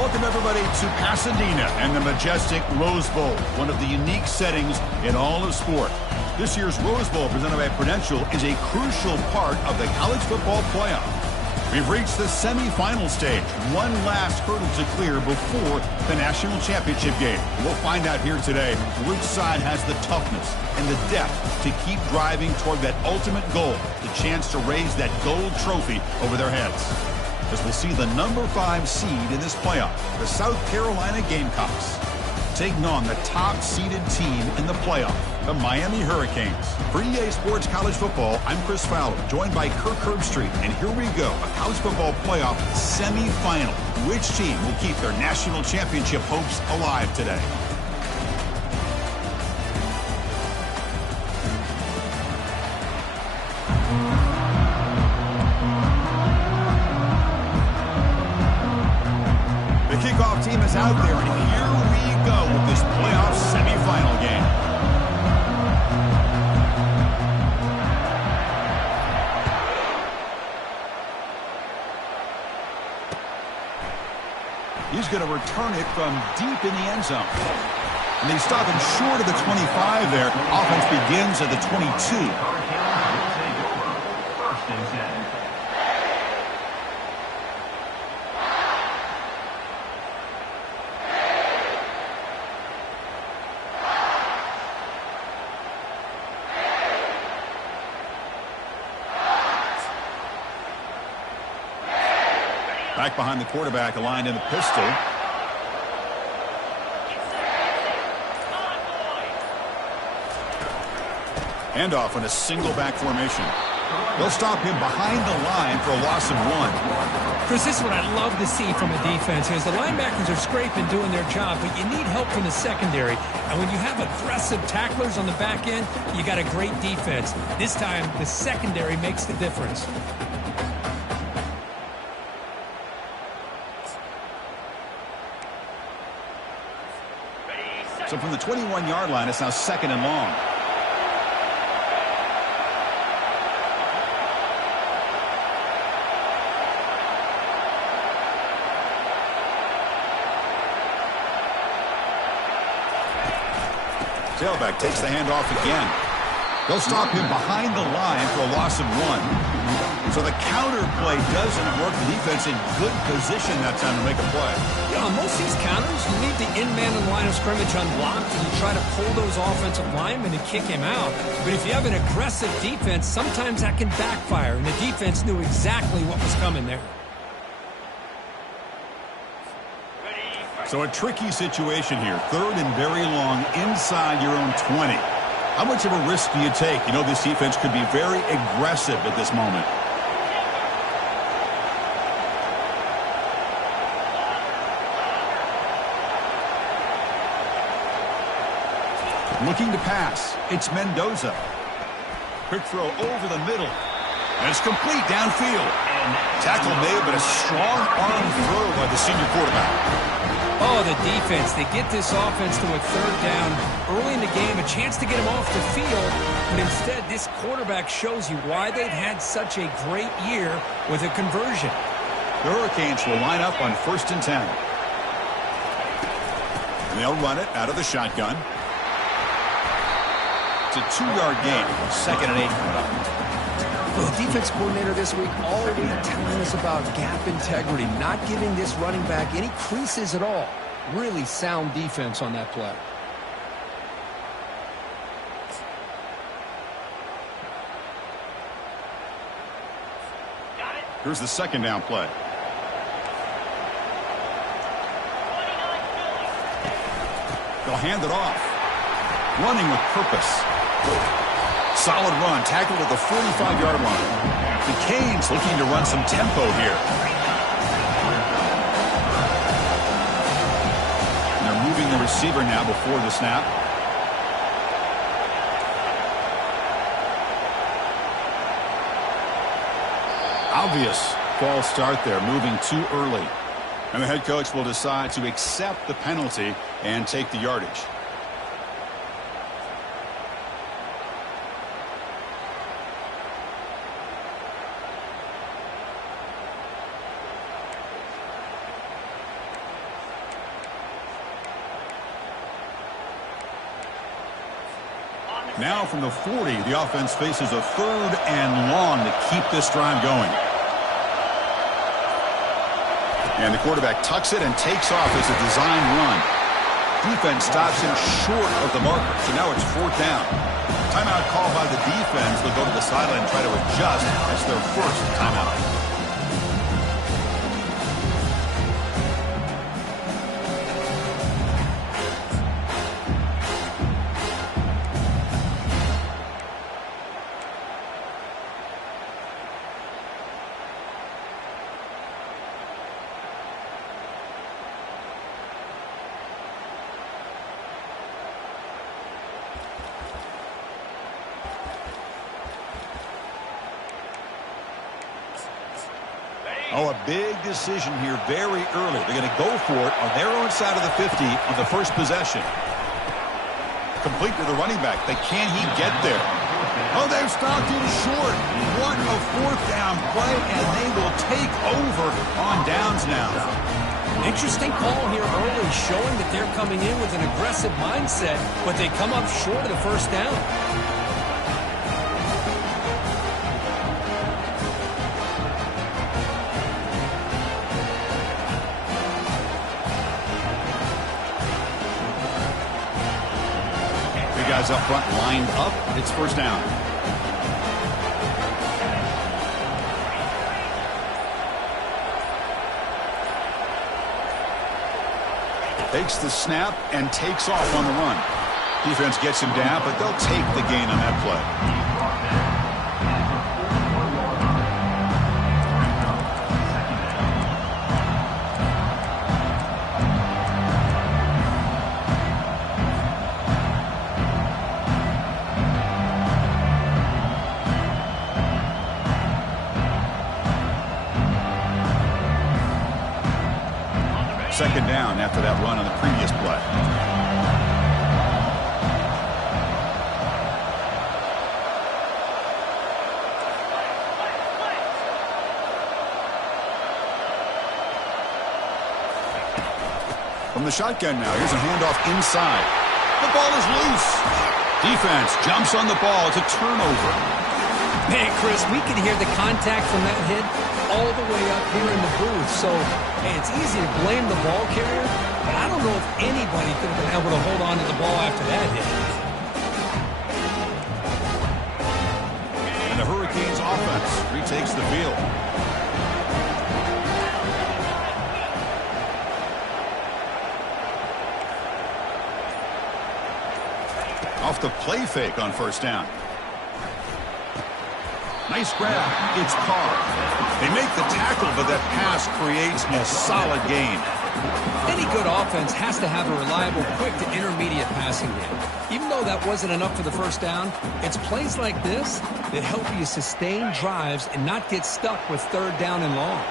Welcome, everybody, to Pasadena and the majestic Rose Bowl, one of the unique settings in all of sport. This year's Rose Bowl, presented by Prudential, is a crucial part of the college football playoff. We've reached the semifinal stage, one last hurdle to clear before the national championship game. We'll find out here today which side has the toughness and the depth to keep driving toward that ultimate goal, the chance to raise that gold trophy over their heads. As we'll see the number 5 seed in this playoff, the South Carolina Gamecocks, taking on the top-seeded team in the playoff, the Miami Hurricanes. For EA Sports College Football, I'm Chris Fowler, joined by Kirk Herbstreit. And here we go, a college football playoff semifinal. Which team will keep their national championship hopes alive today? The kickoff team is out there, and here we go with this playoff semifinal game. He's going to return it from deep in the end zone. And they stop him short of the 25 there. Offense begins at the 22. Back behind the quarterback, aligned in the pistol. Handoff in a single back formation. They'll stop him behind the line for a loss of 1. Chris, this is what I love to see from a defense. As the linebackers are scraping, doing their job, but you need help from the secondary. And when you have aggressive tacklers on the back end, you got a great defense. This time, the secondary makes the difference. So from the 21-yard line, it's now 2nd and long. Tailback takes the handoff again. They'll stop him behind the line for a loss of 1. So the counter play doesn't work. The defense in good position that time to make a play. Yeah, on most of these counters, you leave the in man in line of scrimmage unblocked, and you try to pull those offensive linemen and kick him out. But if you have an aggressive defense, sometimes that can backfire, and the defense knew exactly what was coming there. So a tricky situation here. 3rd and very long inside your own 20. How much of a risk do you take? You know, this defense could be very aggressive at this moment. Looking to pass. It's Mendoza. Quick throw over the middle. And it's complete downfield. Tackle made, but a strong arm throw by the senior quarterback. Oh, the defense. They get this offense to a 3rd down early in the game, a chance to get him off the field. But instead, this quarterback shows you why they've had such a great year with a conversion. The Hurricanes will line up on 1st and 10. And they'll run it out of the shotgun. It's a 2-yard gain, 2nd and 8. Well, the defense coordinator this week all week telling us about gap integrity, not giving this running back any creases at all. Really sound defense on that play. Here's the 2nd down play. They'll hand it off. Running with purpose. Solid run, tackled at the 45-yard line. The Canes looking to run some tempo here. And they're moving the receiver now before the snap. Obvious false start there, moving too early. And the head coach will decide to accept the penalty and take the yardage. Now from the 40, the offense faces a 3rd and long to keep this drive going. And the quarterback tucks it and takes off as a design run. Defense stops him short of the marker, so now it's 4th down. Timeout called by the defense. They'll go to the sideline and try to adjust. That's their first timeout. Oh, a big decision here very early. They're going to go for it on their own side of the 50 on the first possession. Complete to the running back. Can he get there? Oh, they've stopped him short. What a 4th down play, and they will take over on downs now. Interesting call here early, showing that they're coming in with an aggressive mindset, but they come up short of the first down. Guys up front lined up. It's 1st down. Takes the snap and takes off on the run. Defense gets him down, but they'll take the gain on that play. Second down after that run on the previous play. From the shotgun now, here's a handoff inside. The ball is loose. Defense jumps on the ball. It's a turnover. Man, Chris, we could hear the contact from that hit all the way up here in the booth. So, hey, it's easy to blame the ball carrier, but I don't know if anybody could have been able to hold on to the ball after that hit. And the Hurricanes offense retakes the field. Off the play fake on 1st down. Nice grab. It's Carr. They make the tackle, but that pass creates a solid gain. Any good offense has to have a reliable, quick to intermediate passing game. Even though that wasn't enough for the 1st down, it's plays like this that help you sustain drives and not get stuck with 3rd down and long.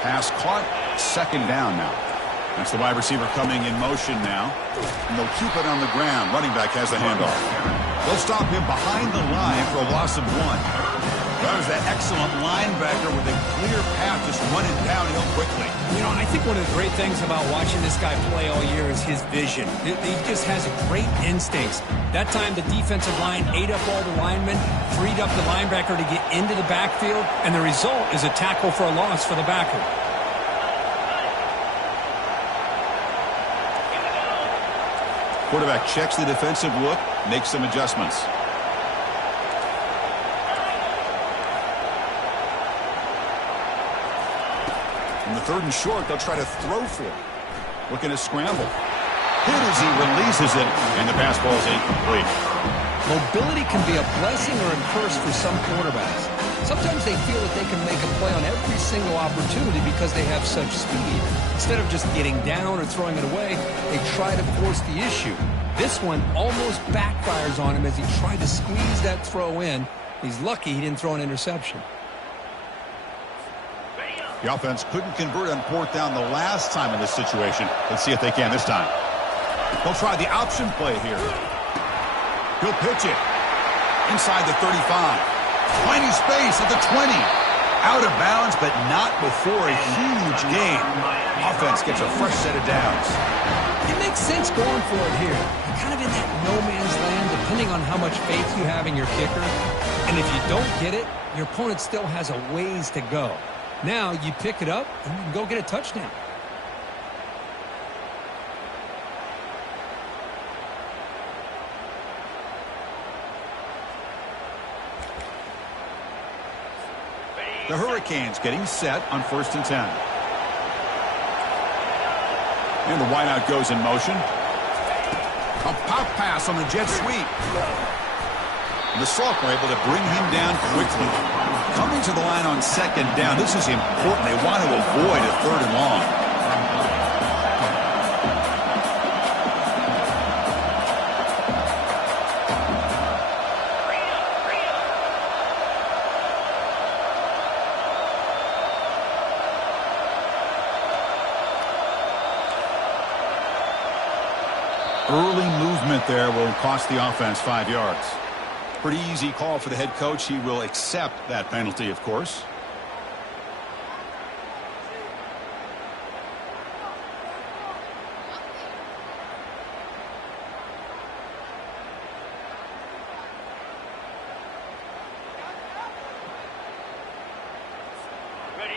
Pass caught. 2nd down now. That's the wide receiver coming in motion now. And they'll keep it on the ground. Running back has the handoff. They'll stop him behind the line for a loss of 1. That was that excellent linebacker with a clear path just running downhill quickly. You know, I think one of the great things about watching this guy play all year is his vision. He just has great instincts. That time the defensive line ate up all the linemen, freed up the linebacker to get into the backfield, and the result is a tackle for a loss for the backer. Quarterback checks the defensive look, makes some adjustments. In the 3rd and short, they'll try to throw for it. Looking to scramble. Hit as he releases it, and the pass ball is incomplete. Mobility can be a blessing or a curse for some quarterbacks. Sometimes they feel that they can make a play on every single opportunity because they have such speed. Instead of just getting down or throwing it away, they try to force the issue. This one almost backfires on him as he tried to squeeze that throw in. He's lucky he didn't throw an interception. The offense couldn't convert on 4th down the last time in this situation. Let's see if they can this time. They'll try the option play here. He'll pitch it inside the 35. Tiny space at the 20. Out of bounds, but not before a huge gain. defense gets a fresh set of downs. It makes sense going for it here. You're kind of in that no man's land, depending on how much faith you have in your kicker. And if you don't get it, your opponent still has a ways to go. Now you pick it up and you can go get a touchdown. The Hurricanes getting set on 1st and 10. And the wideout goes in motion. A pop pass on the jet sweep. The Salk were able to bring him down quickly. Coming to the line on 2nd down. This is important. They want to avoid a 3rd and long. Early movement there will cost the offense 5 yards. Pretty easy call for the head coach. He will accept that penalty, of course.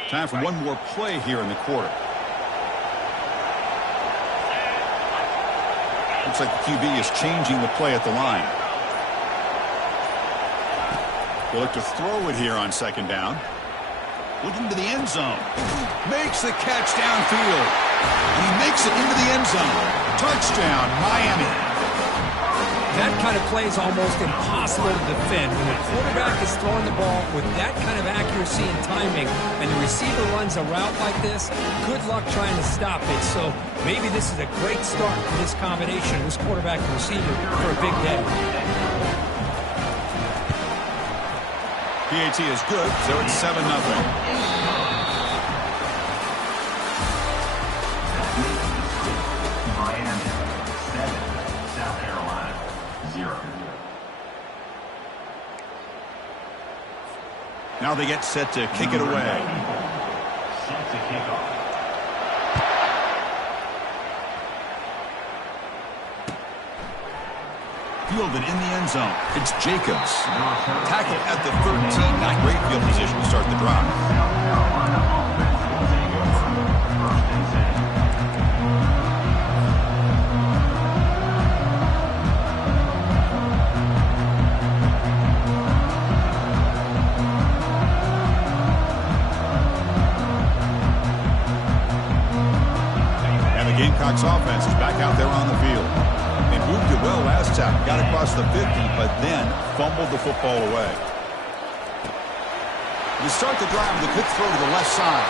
Time for one more play here in the quarter. Looks like the QB is changing the play at the line. They'll look to throw it here on 2nd down. Looking to the end zone. Makes the catch downfield. And he makes it into the end zone. Touchdown, Miami. That kind of play is almost impossible to defend. When the quarterback is throwing the ball with that kind of accuracy and timing, and the receiver runs a route like this, good luck trying to stop it. So maybe this is a great start for this combination, this quarterback and receiver, for a big day. PAT is good, so it's 7-0. Now they get set to kick it away. Set to kick off. Fielded in the end zone. It's Jacobs. Tackled at the 13. Not great field position to start the drive. Gamecocks offense is back out there on the field. They moved it well last time, got across the 50, but then fumbled the football away. You start the drive with a quick throw to the left side.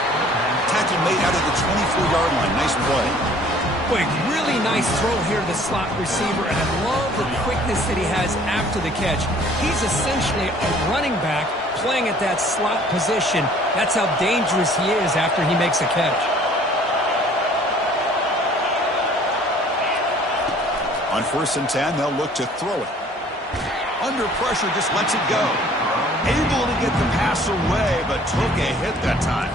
Tackle made out of the 24-yard line. Nice play. Boy, really nice throw here to the slot receiver, and I love the quickness that he has after the catch. He's essentially a running back playing at that slot position. That's how dangerous he is after he makes a catch. On 1st and 10, they'll look to throw it. Under pressure, just lets it go. Able to get the pass away, but took a hit that time.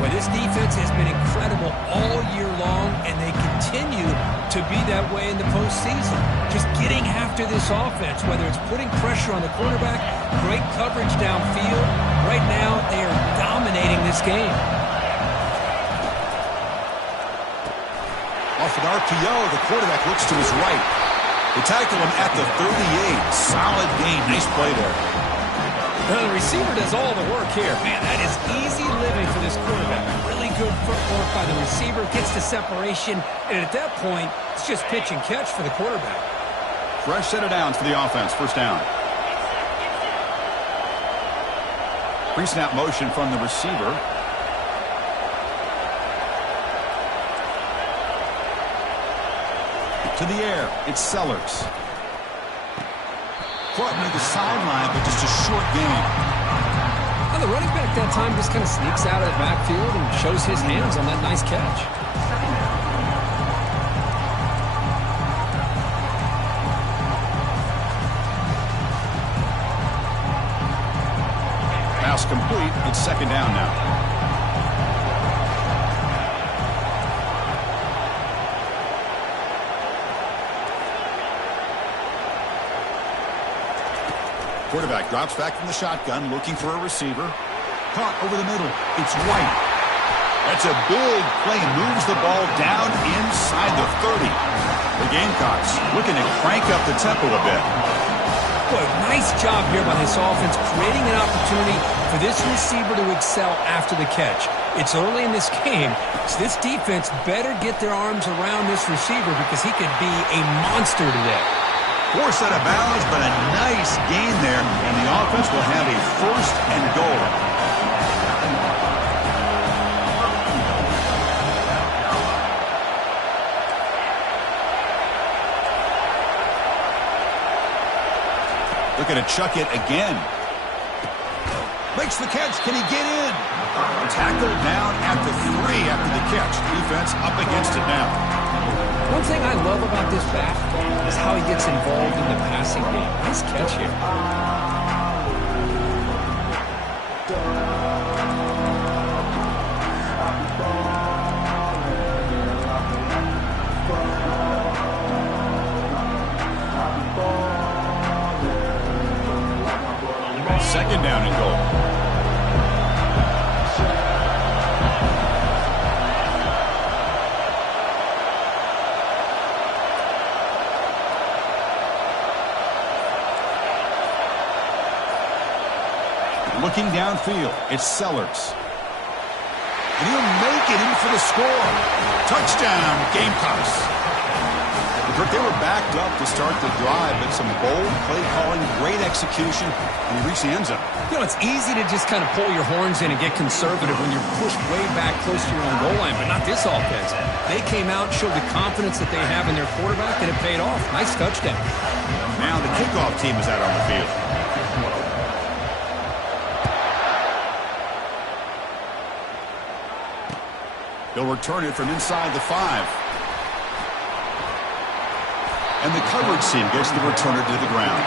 Well, this defense has been incredible all year long, and they continue to be that way in the postseason. Just getting after this offense, whether it's putting pressure on the quarterback, great coverage downfield. Right now, they are dominating this game. Off an RPO, the quarterback looks to his right. They tackle him at the 38. Solid game. Nice play there. Well, the receiver does all the work here. Man, that is easy living for this quarterback. Really good footwork by the receiver. Gets the separation. And at that point, it's just pitch and catch for the quarterback. Fresh set of downs for the offense. 1st down. Pre-snap motion from the receiver. To the air, it's Sellers. Caught near the sideline, but just a short gain. Well, the running back that time just kind of sneaks out of the backfield and shows his hands on that nice catch. Pass complete. It's 2nd down now. Quarterback drops back from the shotgun, looking for a receiver. Caught over the middle. It's White. That's a big play. Moves the ball down inside the 30. The Gamecocks looking to crank up the tempo a bit. Boy, nice job here by this offense, creating an opportunity for this receiver to excel after the catch. It's early in this game, so this defense better get their arms around this receiver because he could be a monster today. Forced out of bounds, but a nice gain there, and the offense will have a 1st and goal. Looking to chuck it again. Makes the catch. Can he get in? Tackled down at the 3 after the catch. Defense up against it now. One thing I love about this back is how he gets involved in the passing game. Nice catch here. Second down and goal. Looking downfield, it's Sellers. And he'll make it in for the score. Touchdown, Gamecocks. They were backed up to start the drive, but some bold play calling, great execution, and he reached the end zone. You know, it's easy to just kind of pull your horns in and get conservative when you're pushed way back close to your own goal line, but not this offense. They came out, showed the confidence that they have in their quarterback, and it paid off. Nice touchdown. Now the kickoff team is out on the field. They'll return it from inside the 5. And the coverage team gets the returner to the ground.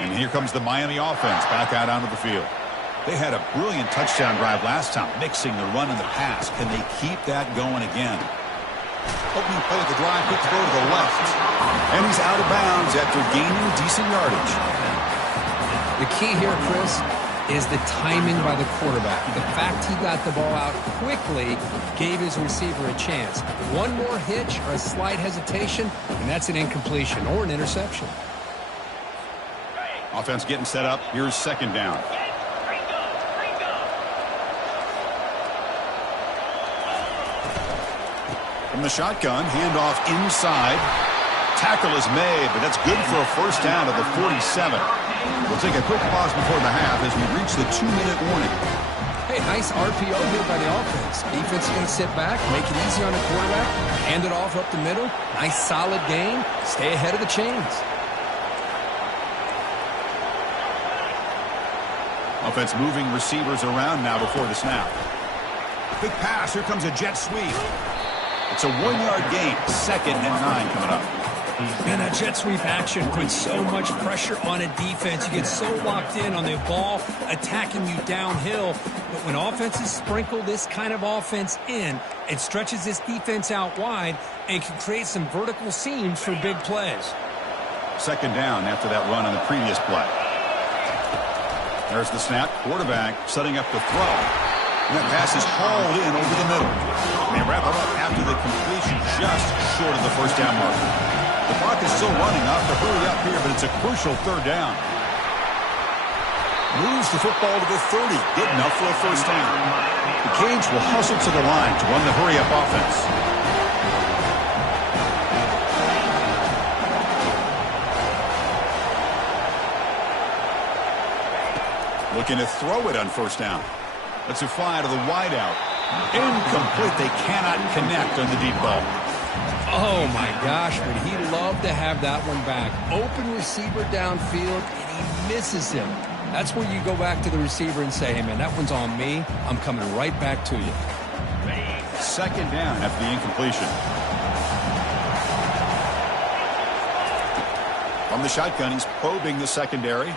And here comes the Miami offense back out onto the field. They had a brilliant touchdown drive last time, mixing the run and the pass. Can they keep that going again? Opening play of the drive, quick throw to the left. And he's out of bounds after gaining decent yardage. The key here, Chris, is the timing by the quarterback. The fact he got the ball out quickly gave his receiver a chance. One more hitch or a slight hesitation, and that's an incompletion or an interception. Offense getting set up. Here's second down. From the shotgun, handoff inside. Tackle is made, but that's good for a 1st down at the 47. We'll take a quick pause before the half as we reach the 2-minute warning. Hey, nice RPO here by the offense. Defense is going to sit back, make it easy on the quarterback, hand it off up the middle. Nice solid game. Stay ahead of the chains. Offense moving receivers around now before the snap. Big pass. Here comes a jet sweep. It's a 1-yard gain. 2nd and 9 coming up. Man, that jet sweep action puts so much pressure on a defense. You get so locked in on the ball attacking you downhill. But when offenses sprinkle this kind of offense in, it stretches this defense out wide and can create some vertical seams for big plays. 2nd down after that run on the previous play. There's the snap. Quarterback setting up the throw. And that pass is hauled in over the middle. They wrap it up after the completion just short of the 1st down marker. The clock is still running. Off to hurry up here, but it's a crucial 3rd down. Moves the football to the 30. Good enough for a 1st down. The Canes will hustle to the line to run the hurry-up offense. Looking to throw it on 1st down. That's a fly to the wideout. Incomplete. They cannot connect on the deep ball. Oh, my gosh, would he love to have that one back. Open receiver downfield, and he misses him. That's where you go back to the receiver and say, hey, man, that one's on me. I'm coming right back to you. 2nd down after the incompletion. From the shotgun, he's probing the secondary.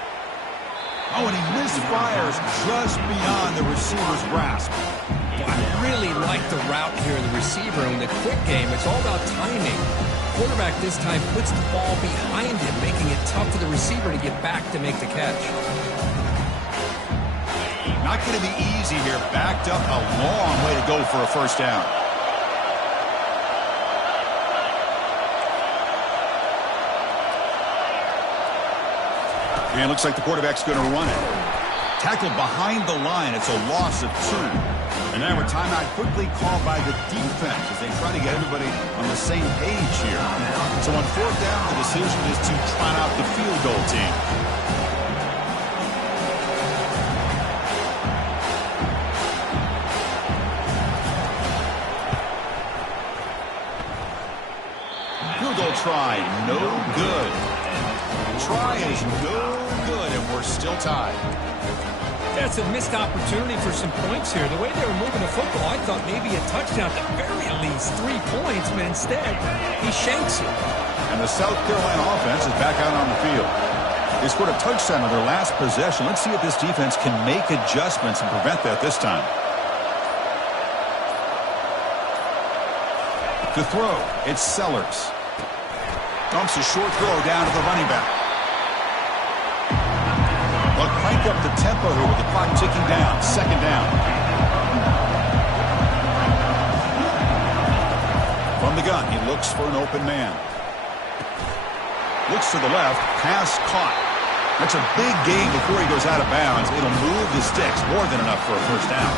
Oh, and he misfires just beyond the receiver's grasp. Well, I really like the route here of the receiver. In the quick game, it's all about timing. Quarterback this time puts the ball behind him, making it tough for the receiver to get back to make the catch. Not going to be easy here. Backed up a long way to go for a first down. And it looks like the quarterback's going to run it. Tackled behind the line. It's a loss of 2. And now a timeout quickly called by the defense as they try to get everybody on the same page here. So on fourth down, the decision is to trot out the field goal team. Field goal try, no good. Try is no good, and we're still tied. That's a missed opportunity for some points here. The way they were moving the football, I thought maybe a touchdown, at the very least 3 points, but instead, he shanks it. And the South Carolina offense is back out on the field. They scored a touchdown on their last possession. Let's see if this defense can make adjustments and prevent that this time. To throw, it's Sellers. Dumps a short throw down to the running back. They'll crank up the tempo here with the clock ticking down. Second down. From the gun, he looks for an open man. Looks to the left. Pass caught. That's a big gain before he goes out of bounds. It'll move the sticks. More than enough for a first down.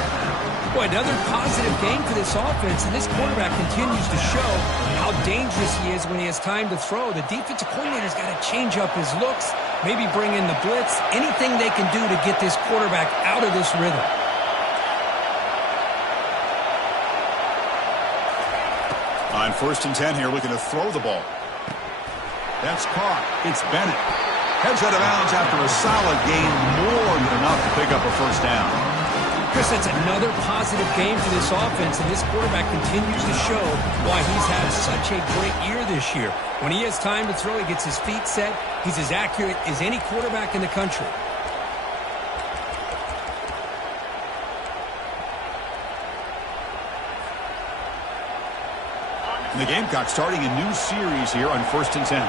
Boy, another positive game for this offense, and this quarterback continues to show how dangerous he is when he has time to throw. The defensive coordinator's got to change up his looks, maybe bring in the blitz, anything they can do to get this quarterback out of this rhythm. On 1st and 10 here, looking to throw the ball. That's caught. It's Bennett. Heads out of bounds after a solid gain, more than enough to pick up a first down. Chris, that's another positive game for this offense, and this quarterback continues to show why he's had such a great year this year. When he has time to throw, he gets his feet set. He's as accurate as any quarterback in the country. And the Gamecocks starting a new series here on 1st and 10.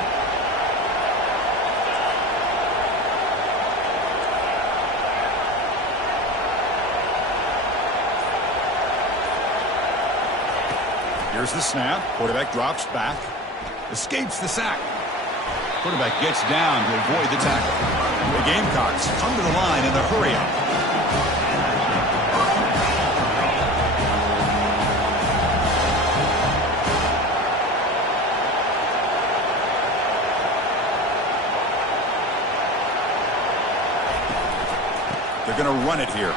Here's the snap. Quarterback drops back. Escapes the sack. Quarterback gets down to avoid the tackle. The Gamecocks come to the line in the hurry-up. They're going to run it here.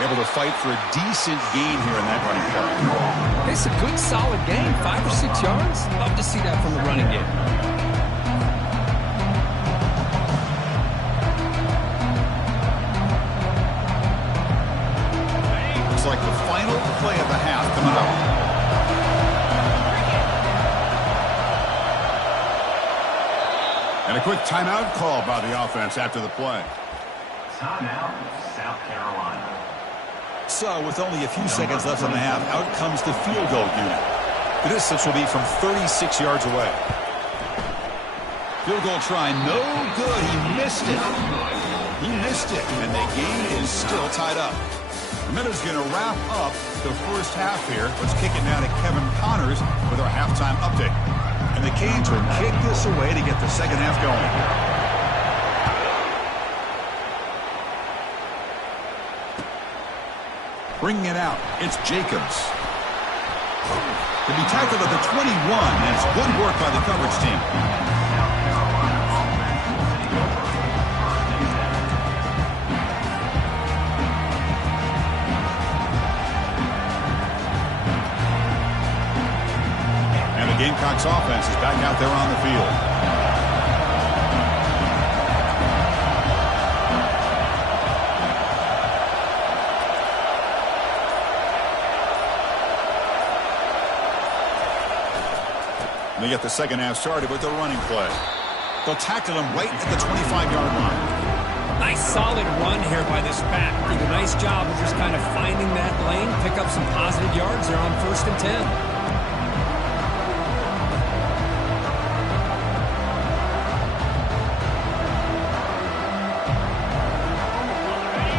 Able to fight for a decent gain here in that running play. It's a good, solid game. 5 or 6 yards. Love to see that from the running game. Looks like the final play of the half coming up. And a quick timeout call by the offense after the play. Timeout, South Carolina. So, with only a few seconds left in the half, out comes the field goal unit. The distance will be from 36 yards away. Field goal try, no good. He missed it. He missed it, and the game is still tied up. The Meadows going to wrap up the first half here. Let's kick it now to Kevin Connors with our halftime update. And the Canes will kick this away to get the second half going. Bringing it out, it's Jacobs. To be tackled at the 21, and it's good work by the coverage team. And the Gamecocks offense is back out there on the field. They get the second half started with the running play. They'll tackle him right at the 25-yard line. Nice solid run here by this back. Did a nice job of just kind of finding that lane, pick up some positive yards there on 1st and 10.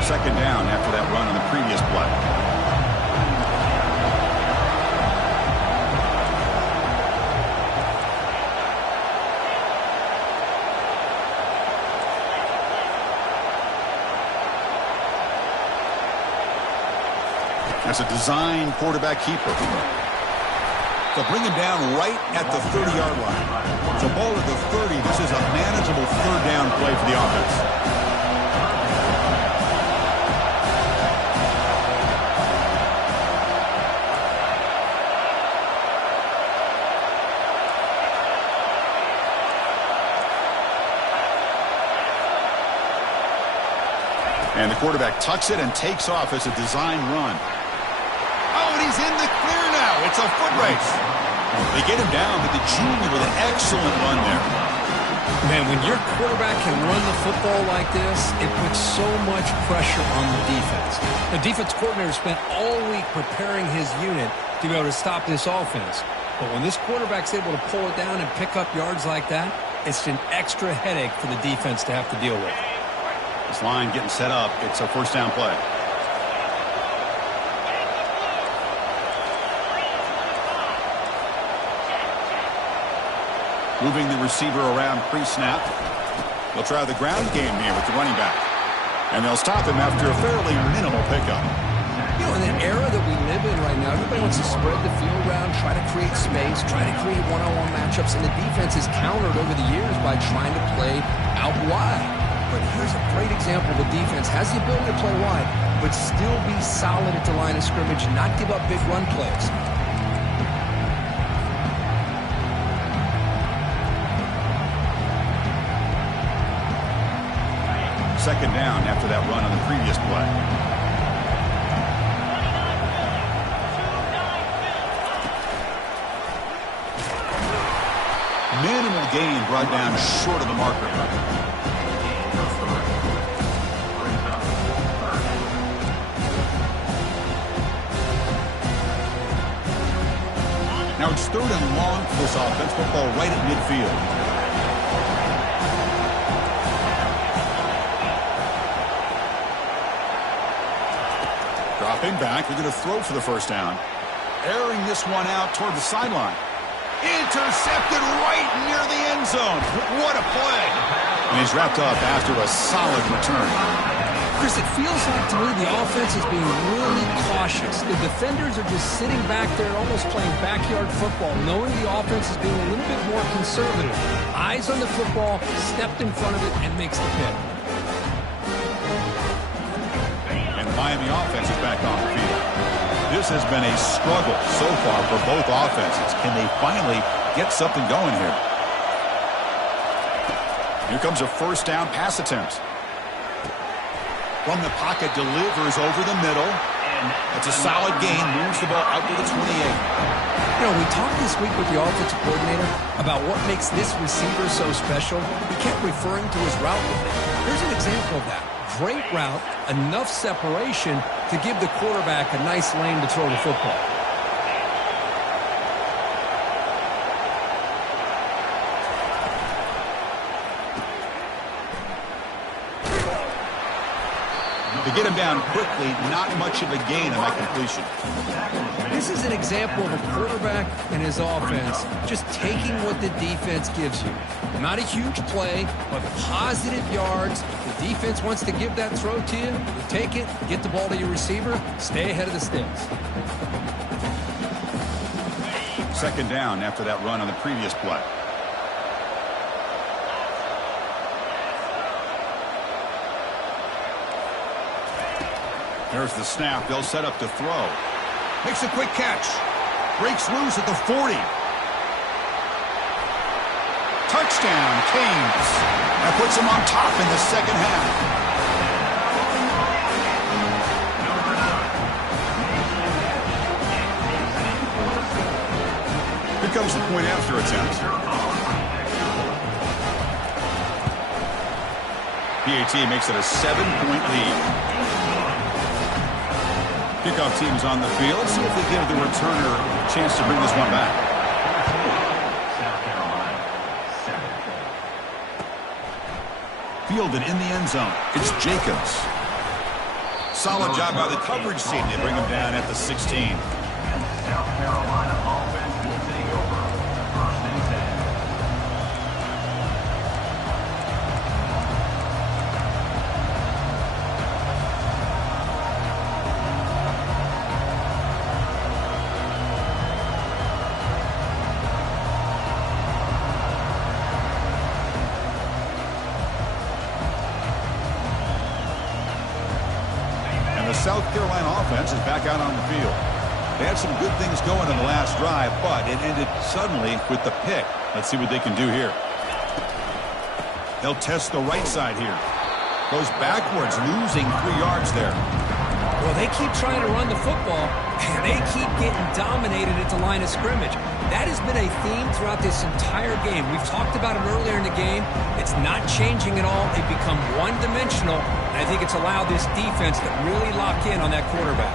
Second down after that run on the previous play. That's a design quarterback keeper. So bring him down right at the 30-yard line. So ball at the 30. This is a manageable third down play for the offense. And the quarterback tucks it and takes off as a design run. Oh, and he's in the clear now. It's a foot race. They get him down to the junior with an excellent run there. Man, when your quarterback can run the football like this, it puts so much pressure on the defense. The defense coordinator spent all week preparing his unit to be able to stop this offense. But when this quarterback's able to pull it down and pick up yards like that, it's an extra headache for the defense to have to deal with. This line getting set up. It's a first down play. Moving the receiver around pre-snap. They'll try the ground game here with the running back. And they'll stop him after a fairly minimal pickup. You know, in the era that we live in right now, everybody wants to spread the field around, try to create space, try to create one-on-one matchups, and the defense is countered over the years by trying to play out wide. But here's a great example. The defense has the ability to play wide, but still be solid at the line of scrimmage, not give up big run plays. Second down after that run on the previous play. Minimal gain brought down short of the marker. Now it's 3rd and long for this offense. Football right at midfield. Dropping back. They're going to throw for the first down. Airing this one out toward the sideline. Intercepted right near the end zone. What a play. And he's wrapped up after a solid return. Chris, it feels like to me the offense is being really cautious. The defenders are just sitting back there almost playing backyard football, knowing the offense is being a little bit more conservative. Eyes on the football, stepped in front of it, and makes the pick. And the Miami offense is back on the field. This has been a struggle so far for both offenses. Can they finally get something going here? Here comes a first down pass attempt. From the pocket, delivers over the middle. It's a solid gain. Moves the ball out to the 28. You know, we talked this week with the offensive coordinator about what makes this receiver so special. He kept referring to his route running. Here's an example of that. Great route, enough separation to give the quarterback a nice lane to throw the football. To get him down quickly, not much of a gain on that completion. This is an example of a quarterback and his offense just taking what the defense gives you. Not a huge play, but positive yards. The defense wants to give that throw to you. You take it, get the ball to your receiver, stay ahead of the sticks. Second down after that run on the previous play. There's the snap. They'll set up to throw. Makes a quick catch. Breaks loose at the 40. Touchdown, Canes. That puts them on top in the second half. Here comes the point after attempt. PAT makes it a 7-point lead. Kickoff team's on the field. Let's see if they give the returner a chance to bring this one back. South Carolina, 7. Fielded in the end zone. It's Jacobs. Solid job by the coverage team. They bring him down at the 16. And South Carolina offense will take over. 1st and 10. South Carolina offense is back out on the field. They had some good things going in the last drive, but it ended suddenly with the pick. Let's see what they can do here. They'll test the right side here. Goes backwards, losing 3 yards there. Well, they keep trying to run the football, and they keep getting dominated at the line of scrimmage. That has been a theme throughout this entire game. We've talked about it earlier in the game. It's not changing at all. They've become one-dimensional, and I think it's allowed this defense to really lock in on that quarterback.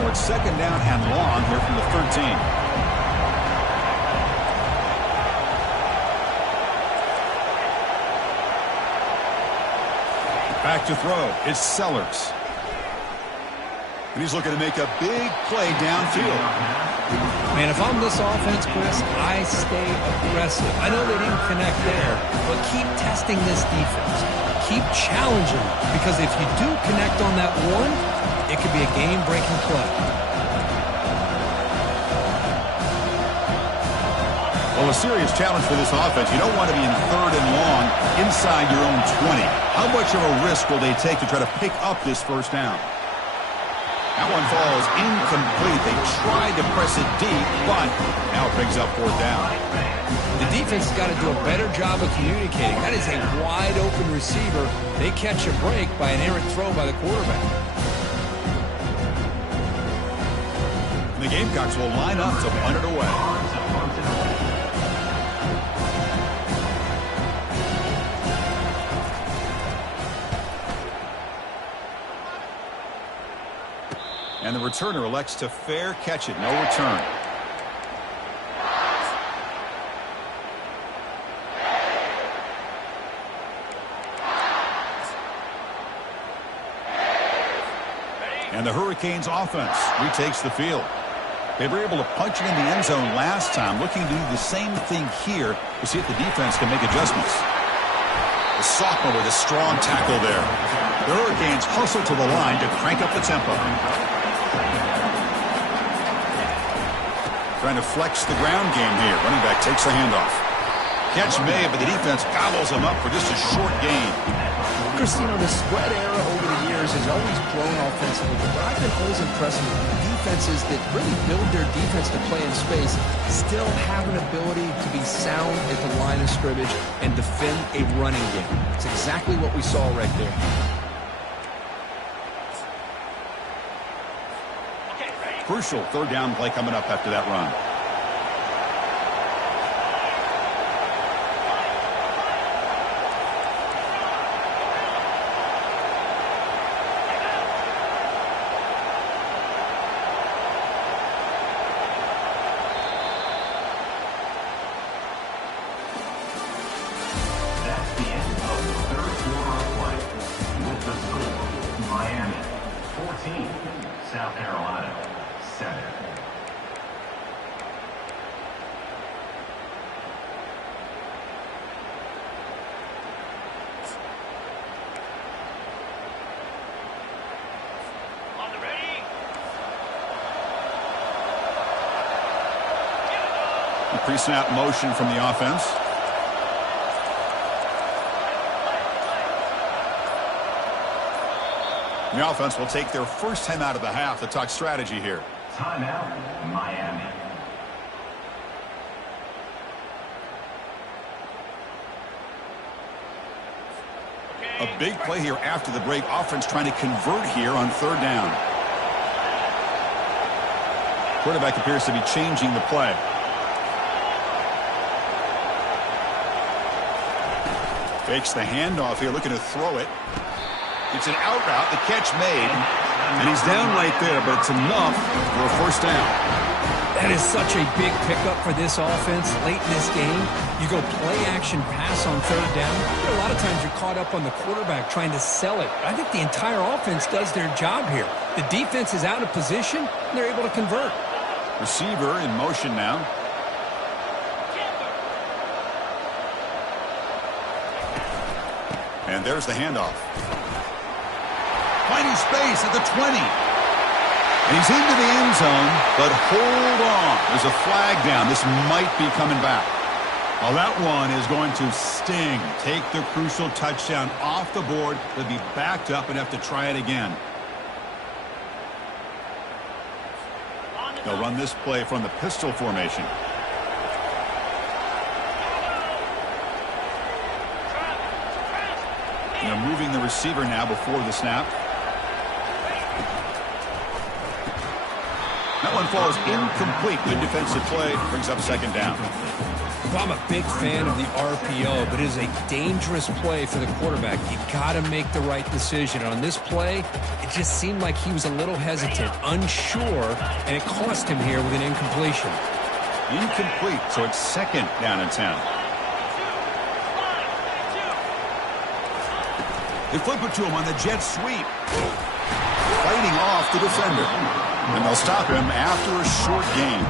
So it's 2nd down and long here from the 13. Back to throw. It's Sellers. And he's looking to make a big play downfield. Man, if I'm this offense, Chris, I stay aggressive. I know they didn't connect there, but keep testing this defense. Keep challenging them, because if you do connect on that one, it could be a game-breaking play. Well, a serious challenge for this offense. You don't want to be in 3rd and long inside your own 20. How much of a risk will they take to try to pick up this 1st down? That one falls incomplete. They tried to press it deep, but now it brings up 4th down. The defense has got to do a better job of communicating. That is a wide-open receiver. They catch a break by an errant throw by the quarterback. The Gamecocks will line up to punt it away. And the returner elects to fair catch it. No return. And the Hurricanes offense retakes the field. They were able to punch it in the end zone last time, looking to do the same thing here to see if the defense can make adjustments. The sophomore with a strong tackle there. The Hurricanes hustle to the line to crank up the tempo. Trying to flex the ground game here. Running back takes the handoff. Catch made, but the defense gobbles him up for just a short gain. Christine, the spread era over the years has always grown offensively, but what I've been always impressed with defenses that really build their defense to play in space still have an ability to be sound at the line of scrimmage and defend a running game. It's exactly what we saw right there. Crucial 3rd down play coming up after that run. That's the end of the 3rd quarter of play. With the score, Miami 14, South Carolina 7. Pre-snap motion from the offense. The offense will take their first time out of the half to talk strategy here. Timeout, Miami. A big play here after the break. Offense trying to convert here on 3rd down. Quarterback appears to be changing the play. Fakes the handoff here, looking to throw it. It's an out route, the catch made. And he's down right there, but it's enough for a first down. That is such a big pickup for this offense late in this game. You go play action pass on third down. A lot of times you're caught up on the quarterback trying to sell it. I think the entire offense does their job here. The defense is out of position, and they're able to convert. Receiver in motion now. And there's the handoff. Finding space at the 20. And he's into the end zone, but hold on. There's a flag down. This might be coming back. Well, that one is going to sting. Take the crucial touchdown off the board. They'll be backed up and have to try it again. They'll run this play from the pistol formation. And they're moving the receiver now before the snap. That one falls incomplete. Good defensive play. Brings up second down. Well, I'm a big fan of the RPO, but it is a dangerous play for the quarterback. You got to make the right decision. On this play, it just seemed like he was a little hesitant, unsure, and it cost him here with an incompletion. Incomplete, so it's second down and 10. They flip it to him on the jet sweep. Fighting off the defender. And they'll stop him after a short gain.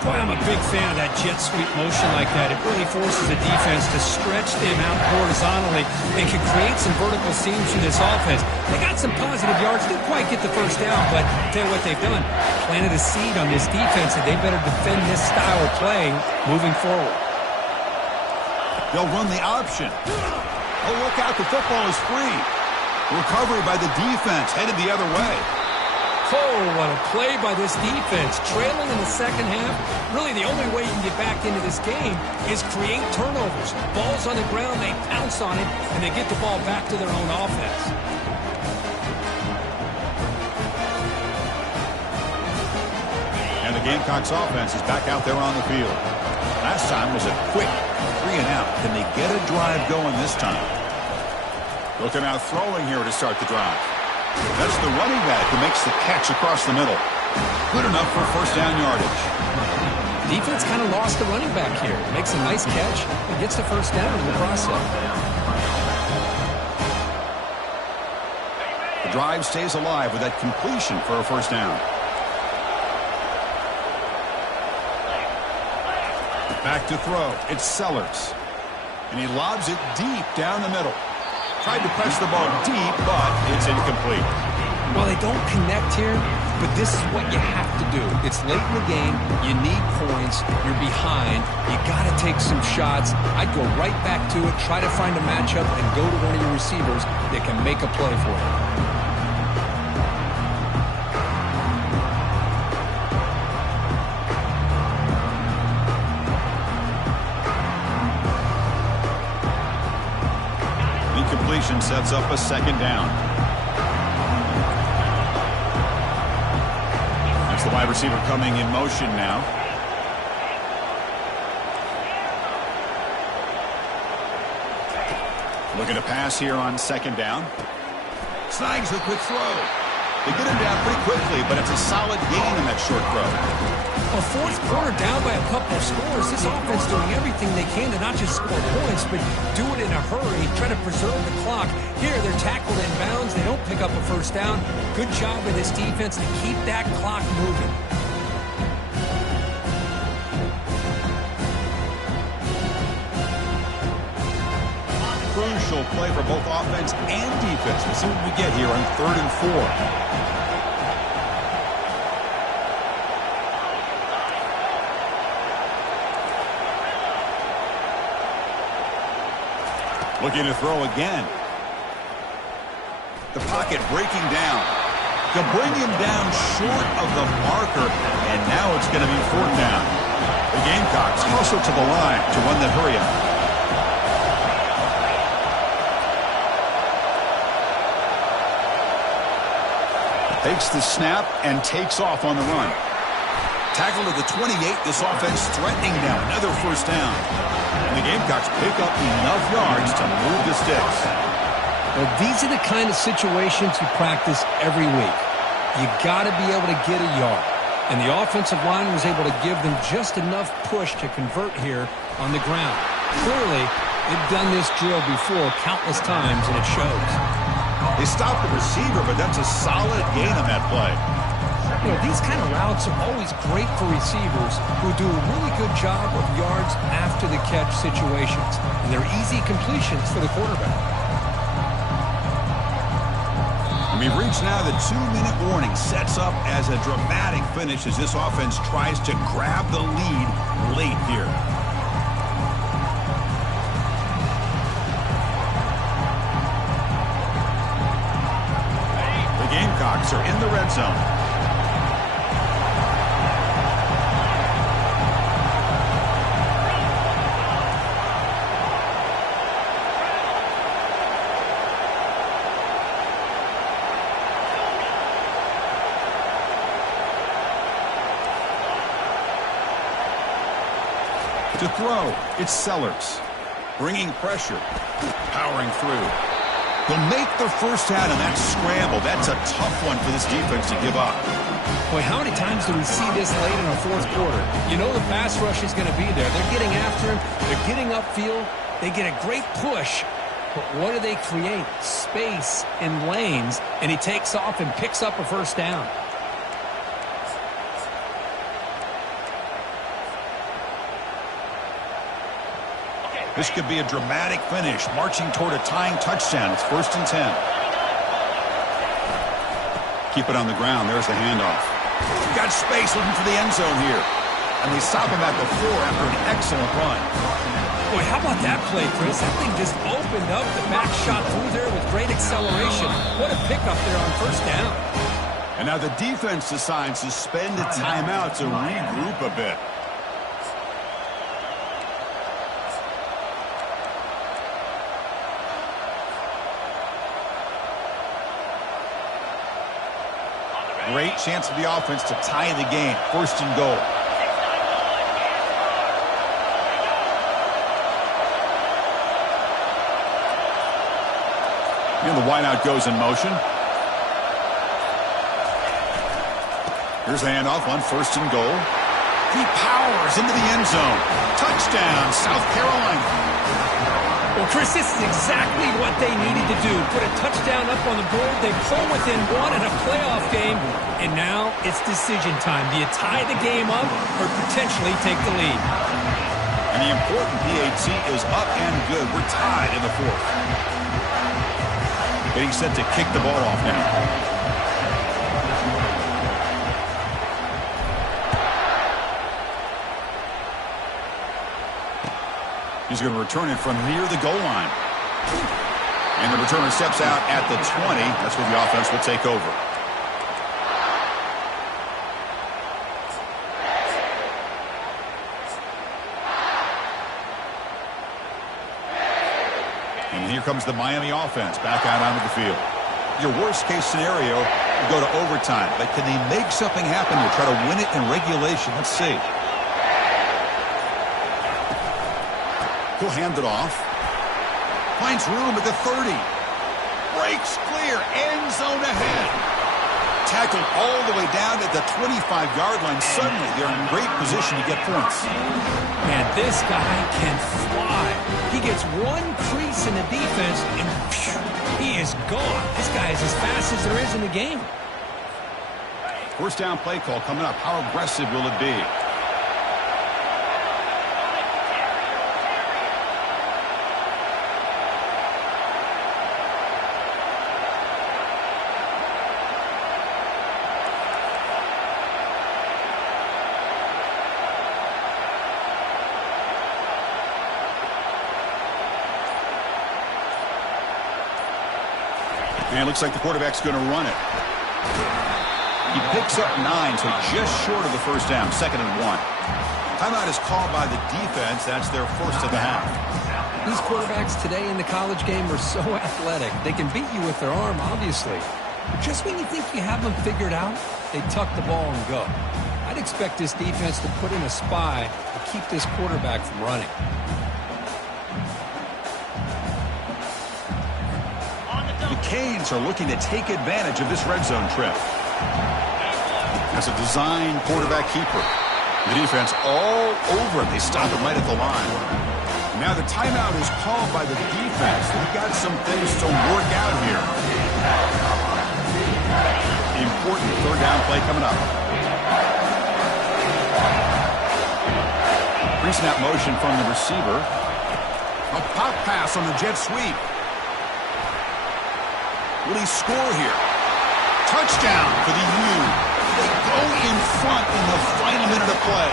Boy, I'm a big fan of that jet sweep motion like that. It really forces the defense to stretch them out horizontally and can create some vertical seams for this offense. They got some positive yards. Didn't quite get the first down, but I'll tell you what they've done. Planted a seed on this defense, and they better defend this style of play moving forward. They'll run the option. Oh, look out. The football is free. Recovery by the defense. Headed the other way. Oh, what a play by this defense. Trailing in the second half, really the only way you can get back into this game is create turnovers. Ball's on the ground, they pounce on it, and they get the ball back to their own offense. And the Gamecocks offense is back out there on the field. Last time was a quick 3 and out. Can they get a drive going this time? Looking out throwing here to start the drive. That's the running back who makes the catch across the middle. Good enough for first down yardage. Defense kind of lost the running back here. Makes a nice catch and gets the first down in the process. The drive stays alive with that completion for a first down. Back to throw. It's Sellers. And he lobs it deep down the middle. Tried to press the ball deep, but it's incomplete. Well, they don't connect here, but this is what you have to do. It's late in the game. You need points. You're behind. You got to take some shots. I'd go right back to it, try to find a matchup, and go to one of your receivers that can make a play for you. Sets up a second down. That's the wide receiver coming in motion now. Looking to pass here on second down. Snags a quick throw. They get him down pretty quickly, but it's a solid gain in that short throw. Well, fourth quarter down by a couple of scores. This offense doing everything they can to not just score points, but do it in a hurry, try to preserve the clock. Here, they're tackled in bounds. They don't pick up a first down. Good job by this defense to keep that clock moving. Crucial play for both offense and defense. Let's see what we get here on 3rd and 4. Looking to throw again. The pocket breaking down. They'll bring him down short of the marker, and now it's going to be 4th down. The Gamecocks hustle to the line to run that hurry up. Takes the snap and takes off on the run. Tackled at the 28. This offense threatening now. Another first down. And the Gamecocks pick up enough yards to move the sticks. Well, these are the kind of situations you practice every week. You got to be able to get a yard. And the offensive line was able to give them just enough push to convert here on the ground. Clearly, they've done this drill before countless times, and it shows. They stopped the receiver, but that's a solid gain on that play. You know, these kind of routes are always great for receivers who do a really good job of yards after the catch situations. And they're easy completions for the quarterback. And we've reached now the 2-minute warning. Sets up as a dramatic finish as this offense tries to grab the lead late here. The Gamecocks are in the red zone. To throw, it's Sellers. Bringing pressure. Powering through. He'll make the first down in that scramble. That's a tough one for this defense to give up. Boy, how many times do we see this late in a fourth quarter? You know the pass rush is going to be there. They're getting after him. They're getting upfield. They get a great push. But what do they create? Space in lanes. And he takes off and picks up a first down. This could be a dramatic finish, marching toward a tying touchdown. It's 1st and 10. Keep it on the ground. There's the handoff. Got space looking for the end zone here. And they stop him at the 4 after an excellent run. Boy, how about that play, Chris? That thing just opened up. The back shot through there with great acceleration. What a pickup there on first down. And now the defense decides to spend a timeout to regroup a bit. Great chance for the offense to tie the game. 1st and goal. And the wideout goes in motion. Here's the handoff on 1st and goal. He powers into the end zone. Touchdown, South Carolina. Well, Chris, this is exactly what they needed to do. Put a touchdown up on the board. They pull within one in a playoff game. And now it's decision time. Do you tie the game up or potentially take the lead? And the important PAT is up and good. We're tied in the 4th. Getting set to kick the ball off now. He's going to return it from near the goal line. And the returner steps out at the 20. That's where the offense will take over. And here comes the Miami offense back out onto the field. Your worst-case scenario, you go to overtime. But can they make something happen here? Try to win it in regulation. Let's see. He'll hand it off. Finds room at the 30. Breaks clear. End zone ahead. Tackled all the way down at the 25-yard line. Suddenly, they're in great position to get points. Man, this guy can fly. He gets one crease in the defense, and phew, he is gone. This guy is as fast as there is in the game. First down play call coming up. How aggressive will it be? And it looks like the quarterback's going to run it. He picks up 9, so just short of the first down, 2nd and 1. Timeout is called by the defense. That's their first of the half. These quarterbacks today in the college game are so athletic. They can beat you with their arm, obviously. But just when you think you have them figured out, they tuck the ball and go. I'd expect this defense to put in a spy to keep this quarterback from running. The Canes are looking to take advantage of this red zone trip. As a design quarterback keeper. The defense all over him. They stop him right at the line. Now the timeout is called by the defense. They've got some things to work out here. Important third down play coming up. Pre-snap motion from the receiver. A pop pass on the jet sweep. Will he score here? Touchdown for the U. They go in front in the final minute of play.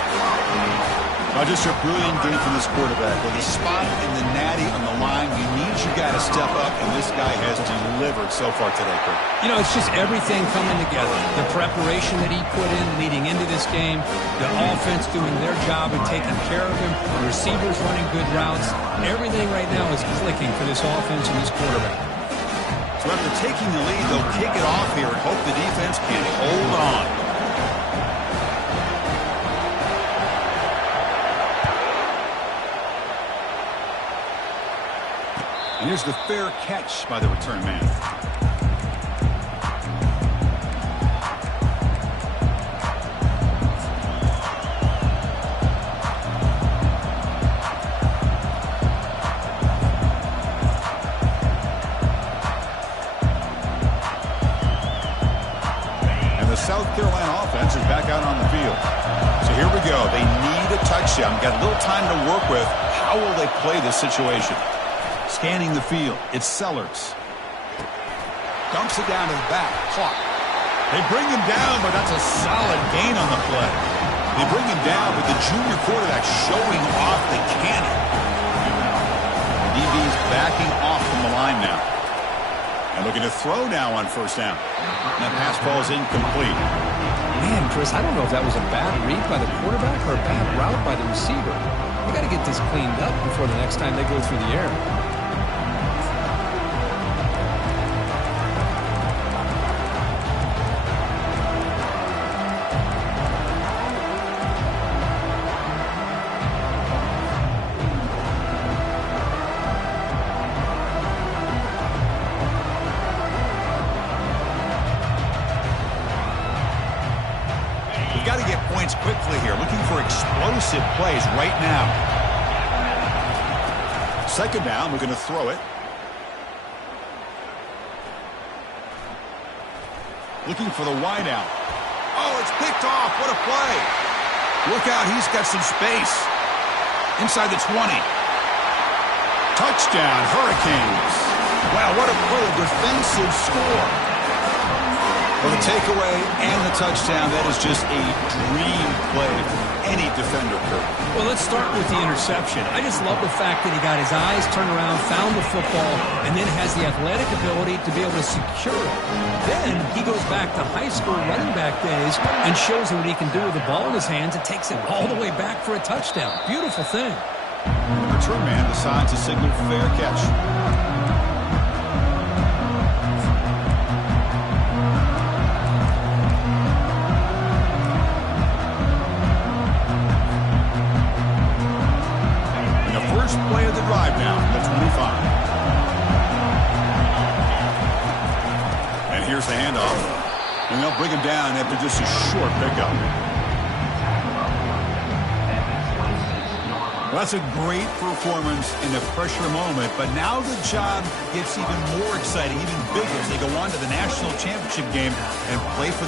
Just a brilliant game from this quarterback. With a spot in the natty on the line, you need your guy to step up, and this guy has delivered so far today, Kurt. You know, it's just everything coming together. The preparation that he put in leading into this game, the offense doing their job and taking care of him, the receivers running good routes. Everything right now is clicking for this offense and this quarterback. So after taking the lead, they'll kick it off here and hope the defense can hold on. And here's the fair catch by the return man. And the South Carolina offense is back out on the field. So here we go. They need a touchdown. Got a little time to work with. How will they play this situation? Scanning the field, it's Sellers. Dumps it down to the back, clock. They bring him down, but that's a solid gain on the play. They bring him down, but the junior quarterback showing off the cannon. DB's backing off from the line now. And looking to throw now on first down. That pass ball is incomplete. Man, Chris, I don't know if that was a bad read by the quarterback or a bad route by the receiver. They got to get this cleaned up before the next time they go through the air. Got to get points quickly here. Looking for explosive plays right now. Second down, we're going to throw it. Looking for the wide out. Oh, it's picked off. What a play. Look out, he's got some space. Inside the 20. Touchdown, Hurricanes. Wow, what a play. A defensive score. Well, the takeaway and the touchdown, that is just a dream play for any defender, Kurt. Well, let's start with the interception. I just love the fact that he got his eyes turned around, found the football, and then has the athletic ability to be able to secure it. Then he goes back to high school running back days and shows what he can do with the ball in his hands and takes it all the way back for a touchdown. Beautiful thing. The return man decides to signal fair catch. Play of the drive now, the 25. And here's the handoff. And they'll bring him down after just a short pickup. Well, that's a great performance in a pressure moment, but now the job gets even more exciting, even bigger as they go on to the national championship game and play for that